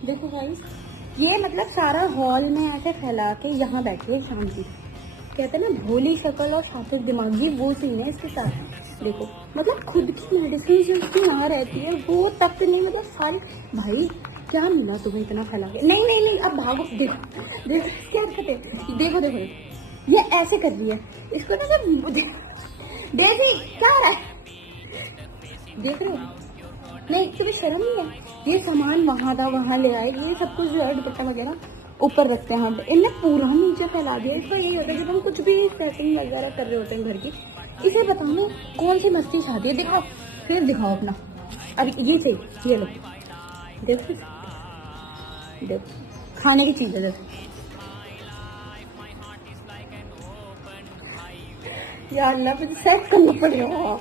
देखो गाइस, ये मतलब सारा हॉल में ऐसे फैला के यहाँ बैठी है शांति। कहते हैं ना भोली शक्ल और सात्विक दिमागी, वो सीन है इसके साथ। देखो मतलब खुद की मेडिसिन जो इसकी यहाँ रहती है वो तक नहीं, मतलब सारी। भाई क्या मिला तुम्हें इतना फैला के? नहीं नहीं नहीं, अब भागो। देखो देखो क्या हरकत है, देखो देखो ये ऐसे कर रही है इसको ना। जब डेजी क्या हो रहा है, देख रहे हो? नहीं तुम्हें शर्म नहीं है? ये सामान वहाँ था वहाँ ले आए, ये सब कुछ जो है दुपट्टा वगैरह ऊपर रखते हैं हम। इनने पूरा नीचे फैला दिया। इसका यही होता है जब हम कुछ भी सेटिंग वगैरह कर रहे होते हैं घर की। इसे बताओ ना कौन सी मस्ती चाहती है, दिखाओ फिर दिखाओ अपना। अरे ये सही, ये लो देखो देखो खाने की चीज़ है देखो। यार अल्लाह मुझे सेट करना पड़ेगा।